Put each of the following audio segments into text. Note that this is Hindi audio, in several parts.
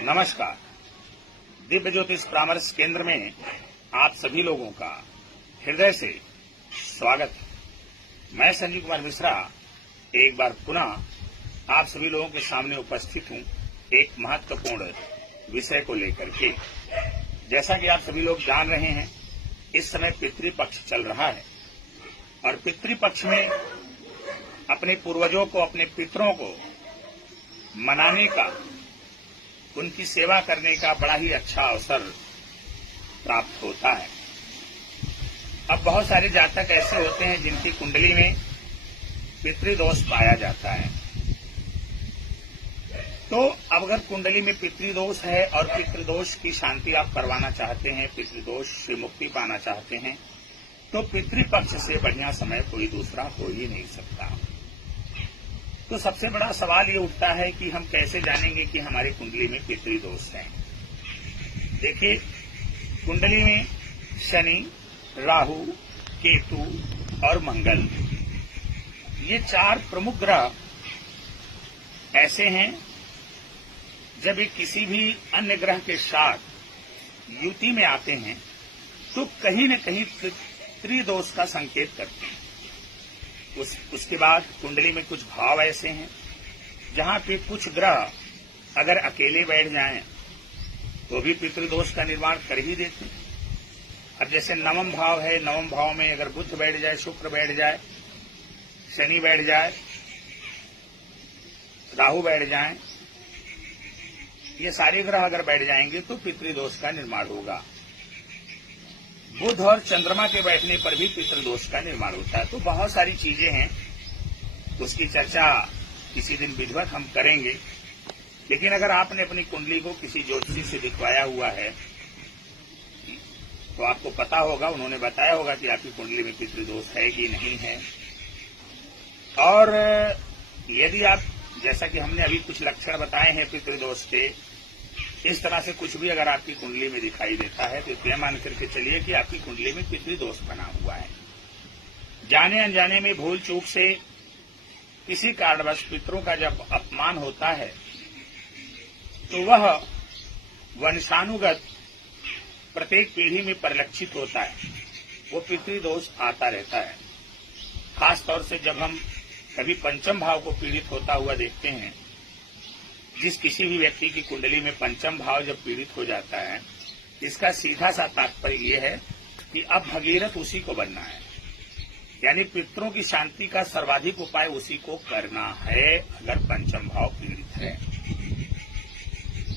नमस्कार। दिव्य ज्योतिष परामर्श केंद्र में आप सभी लोगों का हृदय से स्वागत है। मैं संजीव कुमार मिश्रा एक बार पुनः आप सभी लोगों के सामने उपस्थित हूं एक महत्वपूर्ण विषय को लेकर के। जैसा कि आप सभी लोग जान रहे हैं, इस समय पितृपक्ष चल रहा है और पितृपक्ष में अपने पूर्वजों को, अपने पितरों को मनाने का, उनकी सेवा करने का बड़ा ही अच्छा अवसर प्राप्त होता है। अब बहुत सारे जातक ऐसे होते हैं जिनकी कुंडली में पितृदोष पाया जाता है। तो अब अगर कुंडली में पितृदोष है और पितृदोष की शांति आप करवाना चाहते हैं, पितृदोष से मुक्ति पाना चाहते हैं, तो पितृपक्ष से बढ़िया समय कोई दूसरा हो ही नहीं सकता। तो सबसे बड़ा सवाल ये उठता है कि हम कैसे जानेंगे कि हमारी कुंडली में पितृदोष है। देखिए, कुंडली में शनि, राहु, केतु और मंगल, ये चार प्रमुख ग्रह ऐसे हैं, जब ये किसी भी अन्य ग्रह के साथ युति में आते हैं तो कहीं न कहीं पितृदोष का संकेत करते हैं। उसके बाद कुंडली में कुछ भाव ऐसे हैं जहां पे कुछ ग्रह अगर अकेले बैठ जाएं तो भी पितृदोष का निर्माण कर ही देते हैं। अब जैसे नवम भाव है, नवम भाव में अगर बुध बैठ जाए, शुक्र बैठ जाए, शनि बैठ जाए, राहु बैठ जाए, ये सारे ग्रह अगर बैठ जाएंगे तो पितृदोष का निर्माण होगा। बुध और चंद्रमा के बैठने पर भी पितृदोष का निर्माण होता है। तो बहुत सारी चीजें हैं, उसकी चर्चा किसी दिन विधिवत हम करेंगे। लेकिन अगर आपने अपनी कुंडली को किसी ज्योतिषी से दिखवाया हुआ है तो आपको पता होगा, उन्होंने बताया होगा कि आपकी कुंडली में पितृदोष है कि नहीं है। और यदि आप, जैसा कि हमने अभी कुछ लक्षण बताए हैं पितृदोष के, इस तरह से कुछ भी अगर आपकी कुंडली में दिखाई देता है तो यह मान करके चलिए कि आपकी कुंडली में पितृदोष बना हुआ है। जाने अनजाने में भूल चूक से किसी कारणवश पितरों का जब अपमान होता है तो वह वंशानुगत प्रत्येक पीढ़ी में परिलक्षित होता है, वो पितृदोष आता रहता है। खासतौर से जब हम कभी पंचम भाव को पीड़ित होता हुआ देखते हैं, जिस किसी भी व्यक्ति की कुंडली में पंचम भाव जब पीड़ित हो जाता है, इसका सीधा सा तात्पर्य यह है कि अब भगीरथ उसी को बनना है, यानी पितरों की शांति का सर्वाधिक उपाय उसी को करना है अगर पंचम भाव पीड़ित है।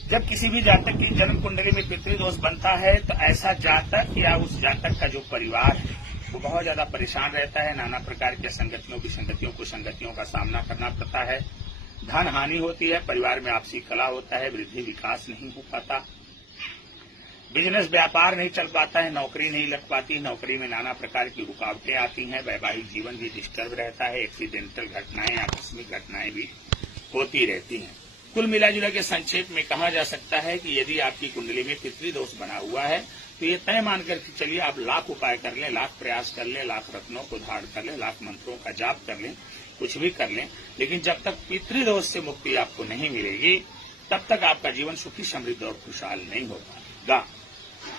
जब किसी भी जातक की जन्म कुंडली में पितृदोष बनता है तो ऐसा जातक या उस जातक का जो परिवार है वो बहुत ज्यादा परेशान रहता है। नाना प्रकार के संगतियों का सामना करना पड़ता है। धन हानि होती है, परिवार में आपसी कलह होता है, वृद्धि विकास नहीं हो पाता, बिजनेस व्यापार नहीं चल पाता है, नौकरी नहीं लग पाती, नौकरी में नाना प्रकार की रुकावटें आती हैं, वैवाहिक जीवन भी डिस्टर्ब रहता है, एक्सीडेंटल घटनाएं, आकस्मिक घटनाएं भी होती रहती हैं। कुल मिलाजुला के संक्षेप में कहा जा सकता है कि यदि आपकी कुंडली में पितृदोष बना हुआ है तो ये तय मानकर के चलिए, आप लाख उपाय कर लें, लाख प्रयास कर लें, लाख रत्नों को धारण कर लें, लाख मंत्रों का जाप कर लें, कुछ भी कर लें, लेकिन जब तक पितृदोष से मुक्ति आपको नहीं मिलेगी तब तक आपका जीवन सुखी, समृद्ध और खुशहाल नहीं हो पाएगा।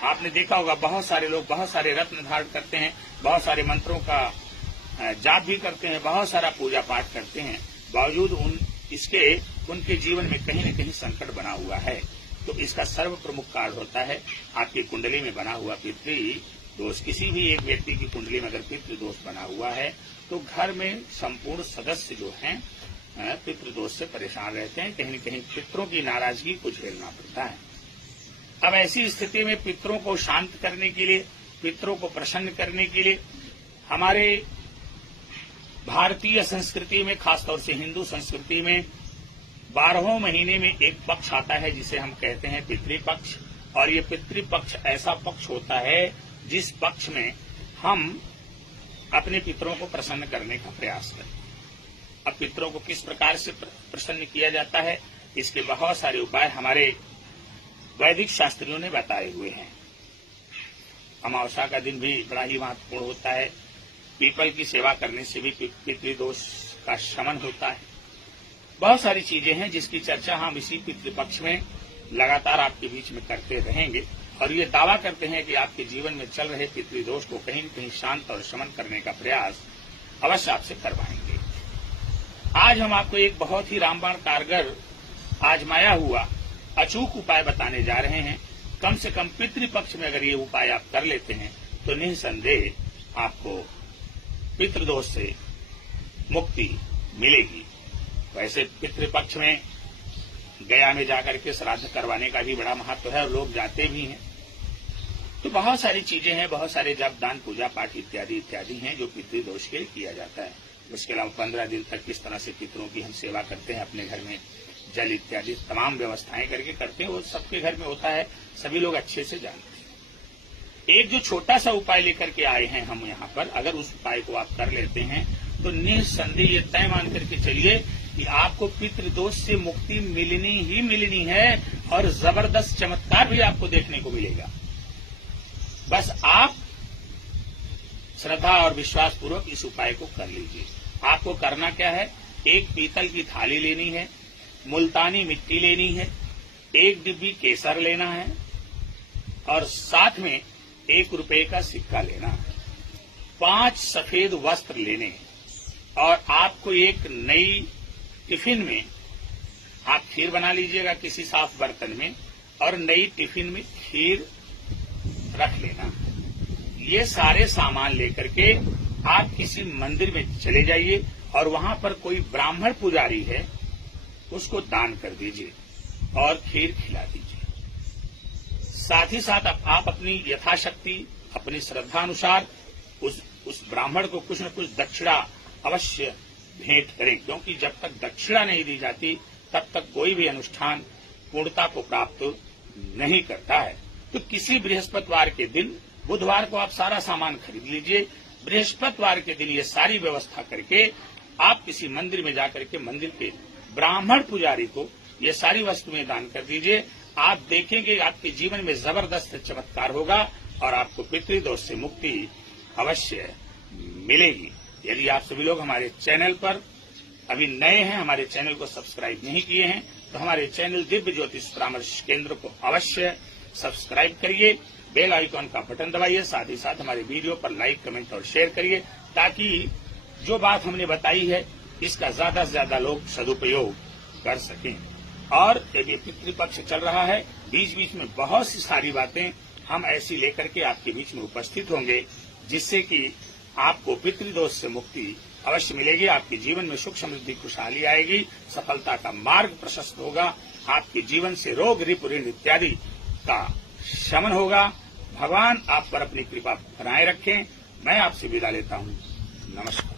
आपने देखा होगा, बहुत सारे लोग बहुत सारे रत्न धारण करते हैं, बहुत सारे मंत्रों का जाप भी करते हैं, बहुत सारा पूजा पाठ करते हैं, बावजूद इसके उनके जीवन में कहीं न कहीं संकट बना हुआ है। तो इसका सर्व प्रमुख कारण होता है आपकी कुंडली में बना हुआ पितृदोष। किसी भी एक व्यक्ति की कुंडली में अगर पितृदोष बना हुआ है तो घर में संपूर्ण सदस्य जो हैं पितृदोष से परेशान रहते हैं, कहीं न कहीं पितरों की नाराजगी को झेलना पड़ता है। अब ऐसी स्थिति में पितरों को शांत करने के लिए, पितरों को प्रसन्न करने के लिए हमारे भारतीय संस्कृति में, खासतौर से हिंदू संस्कृति में 12वें महीने में एक पक्ष आता है जिसे हम कहते हैं पितृपक्ष। और ये पितृपक्ष ऐसा पक्ष होता है जिस पक्ष में हम अपने पितरों को प्रसन्न करने का प्रयास करें। अब पितरों को किस प्रकार से प्रसन्न किया जाता है, इसके बहुत सारे उपाय हमारे वैदिक शास्त्रियों ने बताए हुए हैं। अमावस्या का दिन भी बड़ा ही महत्वपूर्ण होता है। पीपल की सेवा करने से भी पितृदोष का शमन होता है। बहुत सारी चीजें हैं जिसकी चर्चा हम इसी पितृपक्ष में लगातार आपके बीच में करते रहेंगे और ये दावा करते हैं कि आपके जीवन में चल रहे पितृदोष को कहीं न कहीं शांत और शमन करने का प्रयास अवश्य आपसे करवाएंगे। आज हम आपको एक बहुत ही रामबाण कारगर आजमाया हुआ अचूक उपाय बताने जा रहे हैं। कम से कम पितृपक्ष में अगर ये उपाय आप कर लेते हैं तो निसंदेह आपको पितृदोष से मुक्ति मिलेगी। वैसे पितृपक्ष में गया में जाकर के श्राद्ध करवाने का भी बड़ा महत्व है और लोग जाते भी हैं। तो बहुत सारी चीजें हैं, बहुत सारे जप दान पूजा पाठ इत्यादि इत्यादि हैं जो पितृदोष के लिए किया जाता है। उसके अलावा 15 दिन तक किस तरह से पितरों की हम सेवा करते हैं, अपने घर में जल इत्यादि तमाम व्यवस्थाएं करके करते हैं, वो सबके घर में होता है, सभी लोग अच्छे से जानते हैं। एक जो छोटा सा उपाय लेकर के आए हैं हम यहाँ पर, अगर उस उपाय को आप कर लेते हैं तो निसंदेह ये तय मान करके चलिए कि आपको पितृदोष से मुक्ति मिलनी ही मिलनी है और जबरदस्त चमत्कार भी आपको देखने को मिलेगा। बस आप श्रद्धा और विश्वास पूर्वक इस उपाय को कर लीजिए। आपको करना क्या है, एक पीतल की थाली लेनी है, मुल्तानी मिट्टी लेनी है, 1 डिब्बी केसर लेना है और साथ में 1 रुपए का सिक्का लेना है, 5 सफेद वस्त्र लेने हैं और आपको एक नई टिफिन में आप खीर बना लीजिएगा किसी साफ बर्तन में और नई टिफिन में खीर रख लेना। ये सारे सामान लेकर के आप किसी मंदिर में चले जाइए और वहां पर कोई ब्राह्मण पुजारी है उसको दान कर दीजिए और खीर खिला दीजिए। साथ ही साथ आप अपनी यथाशक्ति अपनी श्रद्धा अनुसार उस ब्राह्मण को कुछ न कुछ दक्षिणा अवश्य भेंट करें, क्योंकि जब तक दक्षिणा नहीं दी जाती तब तक कोई भी अनुष्ठान पूर्णता को प्राप्त नहीं करता है। तो किसी बृहस्पतिवार के दिन, बुधवार को आप सारा सामान खरीद लीजिए, बृहस्पतिवार के दिन ये सारी व्यवस्था करके आप किसी मंदिर में जाकर के मंदिर के ब्राह्मण पुजारी को ये सारी वस्तुएं दान कर दीजिए। आप देखेंगे आपके जीवन में जबरदस्त चमत्कार होगा और आपको पितृदोष से मुक्ति अवश्य मिलेगी। यदि आप सभी लोग हमारे चैनल पर अभी नए हैं, हमारे चैनल को सब्सक्राइब नहीं किए हैं, तो हमारे चैनल दिव्य ज्योतिष परामर्श केंद्र को अवश्य सब्सक्राइब करिए, बेल आइकॉन का बटन दबाइए, साथ ही साथ हमारे वीडियो पर लाइक कमेंट और शेयर करिए ताकि जो बात हमने बताई है इसका ज्यादा से ज्यादा लोग सदुपयोग कर सकें। और यदि पितृपक्ष चल रहा है, बीच बीच में बहुत सी सारी बातें हम ऐसी लेकर के आपके बीच में उपस्थित होंगे जिससे कि आपको पितृदोष से मुक्ति अवश्य मिलेगी। आपके जीवन में सुख समृद्धि खुशहाली आएगी, सफलता का मार्ग प्रशस्त होगा, आपके जीवन से रोग रिपु ऋण इत्यादि का शमन होगा। भगवान आप पर अपनी कृपा बनाए रखें। मैं आपसे विदा लेता हूँ। नमस्कार।